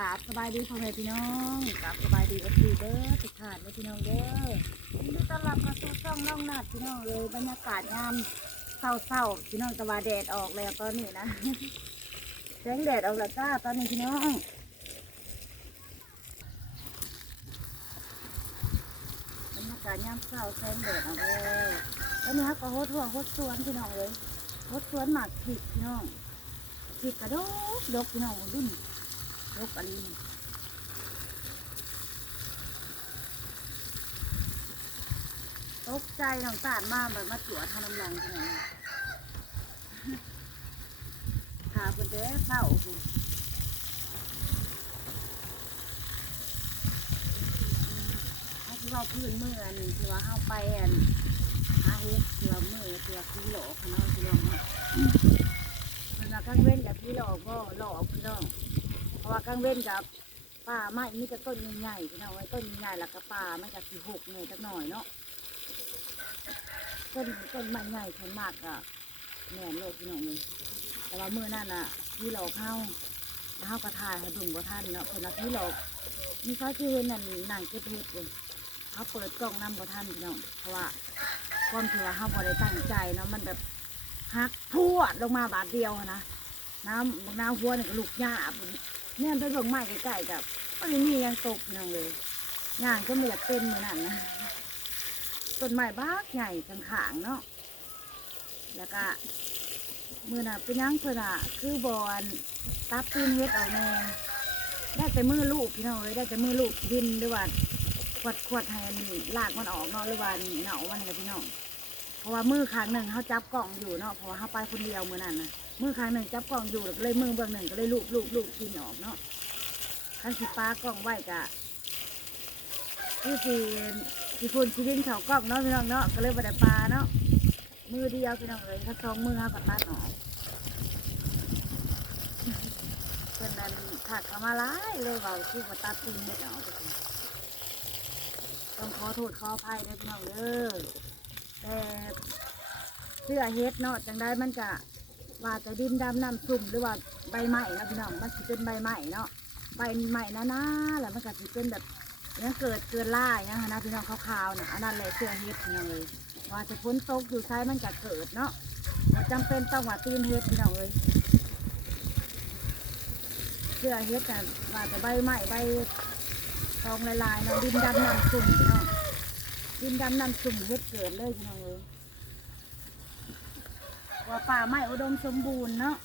กราบสบายดีพ่อแม่พี่น้องกราบสบายดีเอฟซีเด้อทุกท่านเด้อพี่น้องเด้อยินดีต้อนรับเข้าสู่ช่องน้องนาดพี่น้องเลยบรรยากาศงามเศร้าๆพี่น้องตะวันแดดออกแล้วตอนนี้นะแสงแดดออกแล้วจ้าตอนนี้พี่น้องบรรยากาศยามเช้าแสงแดดออกแล้วตอนนี้ครับก็โฮดทั่วโฮดสวนพี่น้องเลยโฮดสวนหมากผิดพี่น้องผิดกระดกดกพี่น้องดุ่น ลกอะไรนี่ตกใจน้องตาลมากแบบมาตรวทำน้ำลายขนาดนี้หาคนเด้เศร้าคุณถ้าที่ว่าพื้นเมื่ออันที่ว่าเข้าไปอันหาเฮ็ดที่ว่ามือที่ว่าพี่หลอกเขาเนาะพี่น้องมันกางเว้นกับพี่หลอกก็หลอกพี่น้อง ว่ากลางเว้นกับป่าไม้มีแต่ต้นใหญ่ๆพี่น้องไว้ต้นใหญ่ๆแล้วก็ป่าไม่กับสีหกเนี่ยจักหน่อยเนาะต้นต้นไม้ใหญ่ขนมากอะแม่นโลกพี่น้องเลยแต่ว่าเมื่อนั่นอะพี่หลอกเข้าเข้ากระทายให้เบิ่งบ่ทันเนาะเพิ่นว่าพี่หลอกมีเขาที่เห็นนั่นหนังเก็บเห็ดเลยเขาเปิดกล้องน้ำบ่ทันพี่น้องเพราะว่าความที่ว่าเขาบ่ได้ตั้งใจเนาะมันแบบหักพรวดลงมาบาทเดียวนะน้ำน้ำหัวเนี่ก็ลูกหญ้า เนี่ยไปเบิ่งไม้ใกล้ๆกับมันไม่มีหยังตกพี่น้องเลยย่างก็ไม่อยากเต็มเหมือนนั่นนะต้นไม้บ้าใหญ่ข้างเนาะแล้วก็มือน่ะเป็นยังเพิ่นอะคือบอนตับตีนเฮ็ดเอาแน่ได้แต่มือลูกพี่น้องเลยได้แต่มือลูกดินหรือว่าขวดขวดๆให้อันลากมันออกเนาะหรือว่าเหงามันกับพี่น้องเพราะว่ามือข้างหนึ่งเขาจับกล่องอยู่เนาะเพราะว่าเขาไปคนเดียวมือนั่นนะ มือข้างหนึ่งจับกล่องอยู่ก็เลยมือเบื้องหนึ่งก็เลยลูบลูบลูบกินออกเนาะข้างสิป้ากล่องไหวกะคือสีสีฝุ่นชีดินเขากล่องเนาะพี่น้องเนาะก็เลยบ่ได้ปลาเนาะมือเดียวพี่น้องเลยถ้าสองมือห้ากับตัดออกเพื่อนนั้นถักเข้ามาหลายเลยเบาที่ว่าตัดตีนไม่ออกต้องขอโทษขออภัยด้วยพี่น้องเด้อแต่เสื้อเฮ็ดเนาะจังได้มันจะ ว่าจะดินดำน้ำซุ่มหรือว่าใบไม้นะพี่น้องมันสิเป็นใบไม้เนาะใบไม้นะนะแล้วมันก็สิเป็นแบบเนี่ยเกิดเกิดล่ายนะนะพี่น้องขาวๆนะอันนั้นเลยเสื้อเฮ็ดพี่น้องเลยว่าจะพ้นตกอยู่ใช้มันจะเกิดเนาะบ่จำเป็นต้องว่าตีนเฮ็ดพี่น้องเลยเสื้อเฮ็ดกันว่าจะใบไม้ใบทองลายๆเนาะดินดำน้ำซุ่มพี่น้องดินดำน้ำซุ่มเฮ็ดเกิดเลยพี่น้องเลย ว่าป่าไม้อุดมสมบูรณ์เนาะ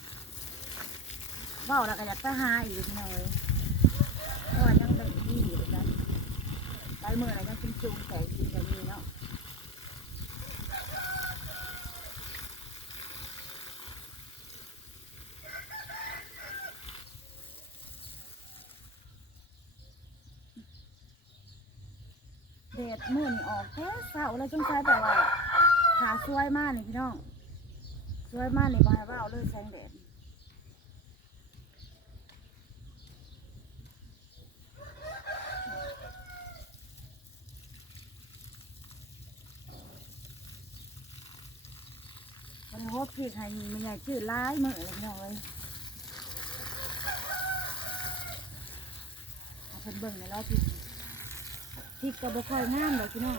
เว่าแล้วก็อยากไปหาอีกพี่น้อยเพราะว่ายังเป็นที่อยู่ด้วยกันไปเมื่อไหร่ยังเป็นจูงแต่ดีแบบนี้เนาะเดดมื่อนี่ออกแค่เสาแล้วจงใช้แต่ว่าขาช่วยมากนี่พี่น้อง สวยมากเลยบายว่าเอาเลยแสงแดดวันนี้ว่าพี่ไทยมันใหญ่ชื่อร้ายมือเลยพี่น้องเลยเอาเป็นเบิ่งในรอบพี่พี่ก็บ่ค่อยงามเลยพี่น้อง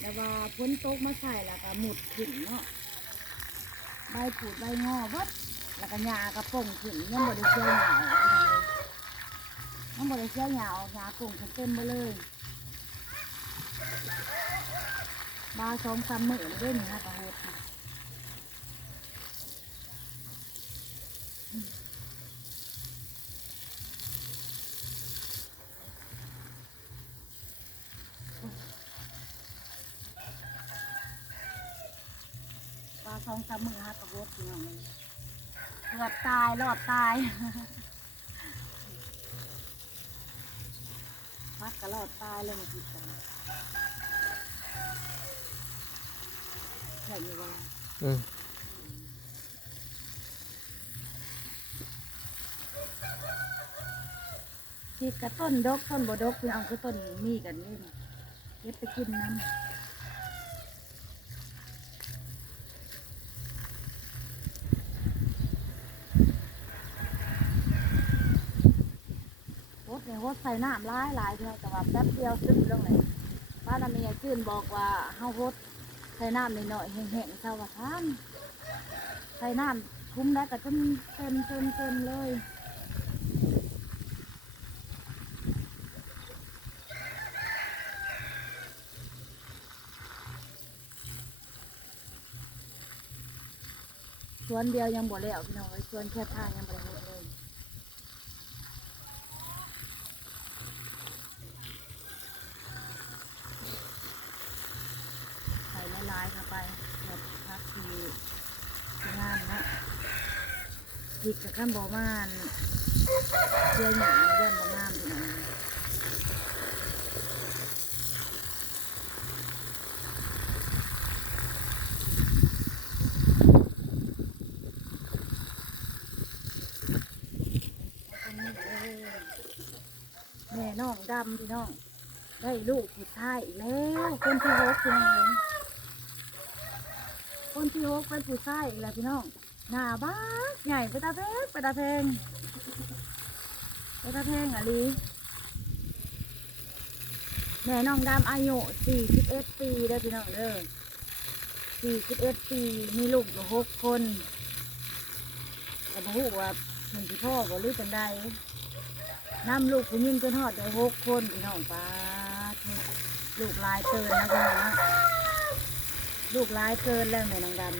แล้วว่าพ้นตกมาใส่แล้วก็หมุดขึ้นเนาะ ใบปูดใบงอวัดแล้วก็หญ้ากระป่งขึ้นยังบ่ได้เชี่ยวหยาออกเลยยังบ่ได้เชี่ยวหยาออกหญ้าป่งขึ้นเต็มไปเลยมาสองสามมื้อเลยเด้นี่ฮะกระโหด สองสามมื้อฮะกระโหดพี่น้องเลยเกือบตายรอดตายพักก็รอดตายเลยมาคิดกันใช่ยังไงอืมคิดกับต้นดกต้นบดกพี่เอาคือต้นมีกันเล่นเก็บไปกินน้ำ กเนี่ยโฮด ใส่น้ำร้ายหลายเท่าแต่ว่าแป๊บเดียวซึมลงเลยป้านามีจื่นบอกว่าเฮาโฮดใส่น้ำหน่อยๆแห้งๆเท่าว่าท่านใส่น้ำคุ้มแล้ก็จนเต็มเต็มเต็มเลยสวนเดียวยังบ่แล้วพี่น้องเอ้สวนแค่ทางยังบ่ได้ เฮ็ดเลยใส่ะไปแบบพักทีงามเนะพริกกับข้ามบ่มานเดือยหยาเดือนบ่งามพี่น้องอันนี้เอ้ยแม่น้องดำพี่น้องได้ลูกผู้ชายอีกแล้วคนที่หกพี่น้อง คนที่หกเป็นผู้ชายอีกแล้วพี่น้องหน้าบ้าใหญ่ไปตาเพงไปตาเพงไปตาเพงอะลีแม่น้องดำอายุ41ปีเด้พี่น้องเด้อ41ปีมีลูกอยู่หกคนแต่บ่ฮู้ว่าเพิ่นสิพ่อบ่หรือจังใดนำลูกผู้หญิงจนฮอดได้หกคนพี่น้องป้าลูกลายเกินนะพี่น้อง ลูกร้ายเกินแล้วแม่นางดำ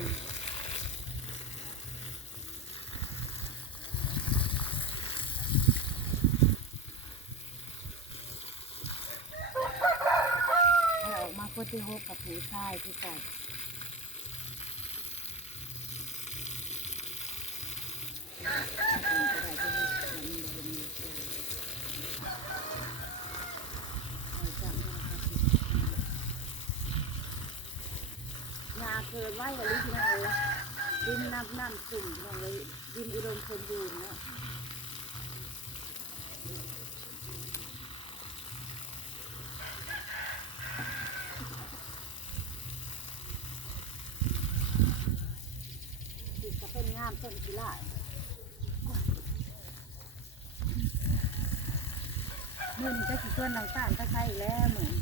ให้ออกมาคนที่หกกับผู้ชายที่ใส่ กินไว้กับลิ้นที่นั่นเลยดินน้ำน้ำสุ่มที่นั่นเลยดินอุดมสมบูรณ์เนาะติดก็เป็นงามต้นกีฬาเมื่อนี้ก็สิชวนน้องตาลก็ใช่แล้วเหมือน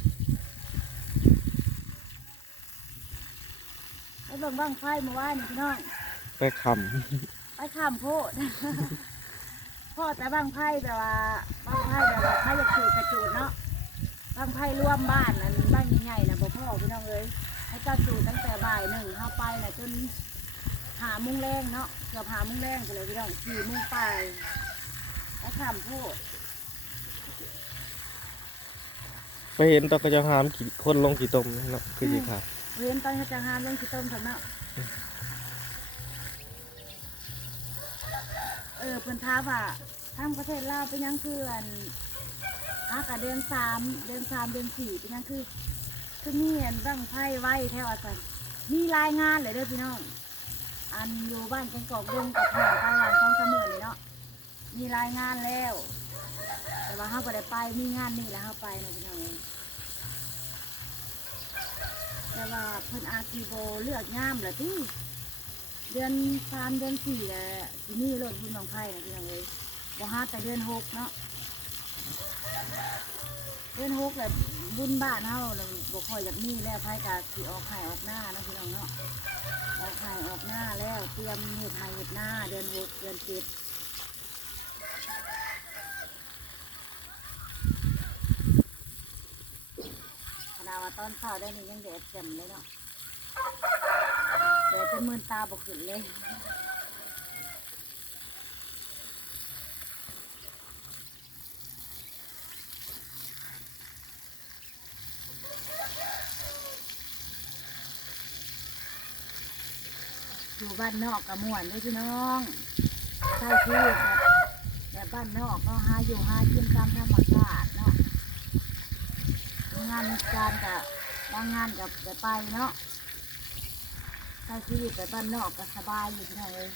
ไป เบิ่งบ้างไฟเมื่อวานนี่พี่น้องไปคไปข้ามโพด พ่อแต่บางไพ่แบบว่าบางไพ่แบบว่าไพ่อยากถือกระจูดเนาะบางไพ่ร่วมบ้านนั้นบ้านใหญ่ๆนะบ่พ่อพี่น้องเอ้ยให้เจ้าจูดตั้งแต่บ่ายหนึ่งเข้าไปนะจนหาโมุ้งแรงเนาะเกือบหาโมุ้งแรงไปเลยพี่น้องสี่โมุ้งไปไปข้ามโพดำไปเห็นตอนกระจะหามกี่คนลงกี่ตมเนาะคือสิครับ เว้นตอนเขาจะหามเรื่องขี้ต้มทำเนาะเออเพิ่นท้าว่าทางประเทศลาวเป็นยังคืออันอากาเดือนสามเดือนสามเดือนสี่เป็นยังคือคือมีอันบังไพ่ไว้แถวอาจารย์มีรายงานเลยเด้อพี่น้อง อันอยู่บ้านจังกอกดงกับผ่านไปวันสองเสมมื่นนี่เนาะมีรายงานแล้ว แต่ว่าเขาไ่ได้ไปมีงานนี่แล้วเขาไปนะพี่น้อง แต่ว่าเพิ่นอาทีโบเลือกงามเหรอที่เดือนสามเดือนสี่แหละที่นี่รถบุญบังไพ่นะพี่น้องเอ้ยบ่ฮาแต่เดือนหกเนาะเดือนหกแบบบุญบ้านเฮาเราบ่ค่อยอยากมีแล้วไผกะสิออกไข่ออกหน้าเนาะพี่น้องเนาะออกไข่ออกหน้าแล้วเตรียมเฮ็ดไข่เฮ็ดหน้า เดือนหกเดือนเจ็ดขณะว่าต อนเช้าได้นี่ยังแดดแจ่มเลยเนาะแดดจนมืนตาบ่ขึ้นเลยอยู่บ้านนอกกับม่วนด้วยพี่น้องใช่ชีวิตแบบแบบบ้านนอกก็หาอยู่หากินตามธรรมชาติเนาะ งานการกับบางงานกับไปไปเนาะใช้ชีวิตแบบบ้านนอกก็สบายอยู่พี่น้องเลย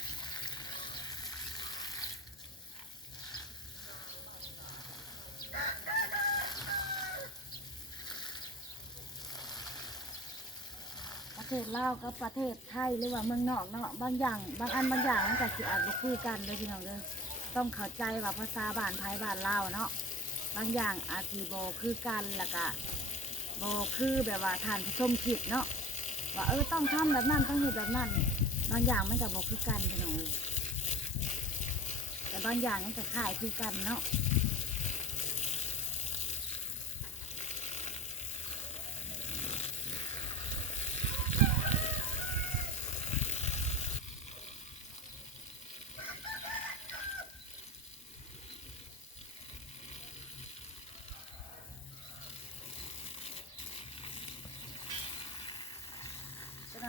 ประเทศลาวกับประเทศไทยหรือว่าเมืองนอกเนาะบางอย่าง บางอันบางอย่างมันก็สิอาจบ่คุยกันเลยพี่น้องเลยต้องเข้าใจว่าภาษาบ้านไทยบ้านลาวเนาะ บางอย่างอาจสิบคือกันแล้วก็บคือแบบว่าทานผู้ชมคิดเนาะว่าเออต้องทำแบบนั้นต้องเห็นแบบนั้น บางอย่างมันกับบคือกันไปหน่อยแต่บางอย่างมันก็คล้ายคือกันเนาะ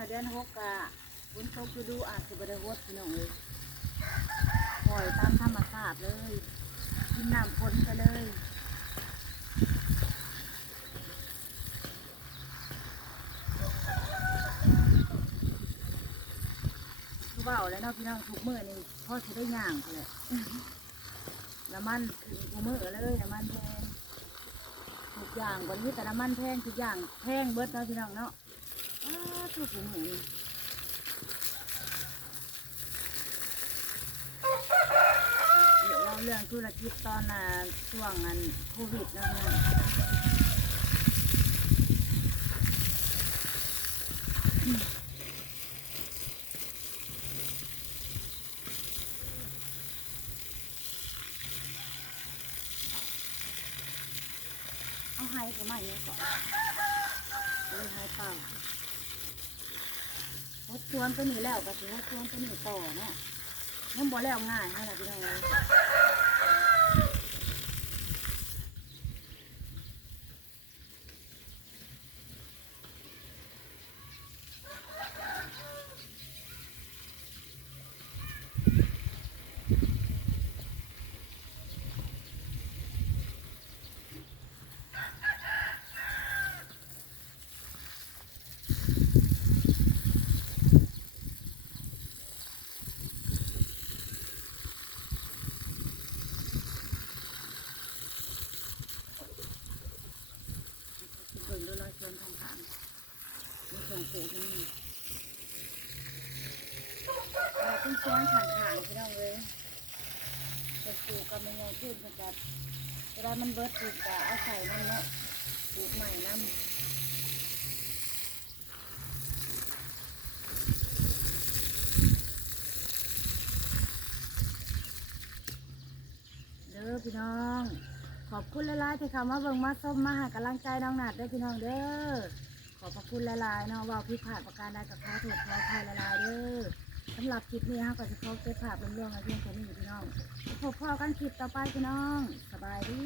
เดือนหกกะฝนตกฤดูอาจจะบได้หดพี่น้องเลยปล่อยตามธรรมชาติเลยกินน้ำฝนไปเลยเบาแล้วเนาะพี่น้องทุกมื้อนี่พ่อจะได้ย่างเลยน้ำมันคือกูมื้อเลยน้ำมันแพงทุกอย่างวันนี้แต่น้ำมันแพงทุกอย่างแพงเบิดเนาะพี่น้องเนาะ อ้าวถูกหูหมูนี่เดี๋ยวเราเรื่องธุรกิจตอนน่ะช่วงอันโควิดนะพี่องเอาไฮก็ไมาอย่างนี้ก่อนเอาไฮเปล่า ดชวนไปนี่แล้วก็ถือว่าชวนไปนี่ต่อเนี่ยังบ่แล้วง่ายให้ล่ะพี่น้องเอ้ยเบิ่งดูรอยชวนทางทางมีส่งโขดนี่เราเป็นชวนทางทางพี่น้องเอ้ยเป็นปลูกก็ไม่ยังขึ้นมันจะเวลา มันเบิดปลูกก็เอาใส่มันเนาะปลูกใหม่น้ำเด้อพี่น้อง ขอบคุณหลายๆที่เข้ามาเบิ่งมาส้มมาห้กำลังใจน้องหนัดเด้อพี่น้องเด้อขอบพระคุณหลายๆเนาะว่าพิดพลาทประการใดกับขอโทษขออภัยหลายๆเด้อ สำหรับคลิปนี้ฮะก็จะขอเก็บภาพเรื่องๆไว้เพียงแค่นี้พี่น้องพบพ่อกันคลิปต่อไปพี่น้อง สบายดี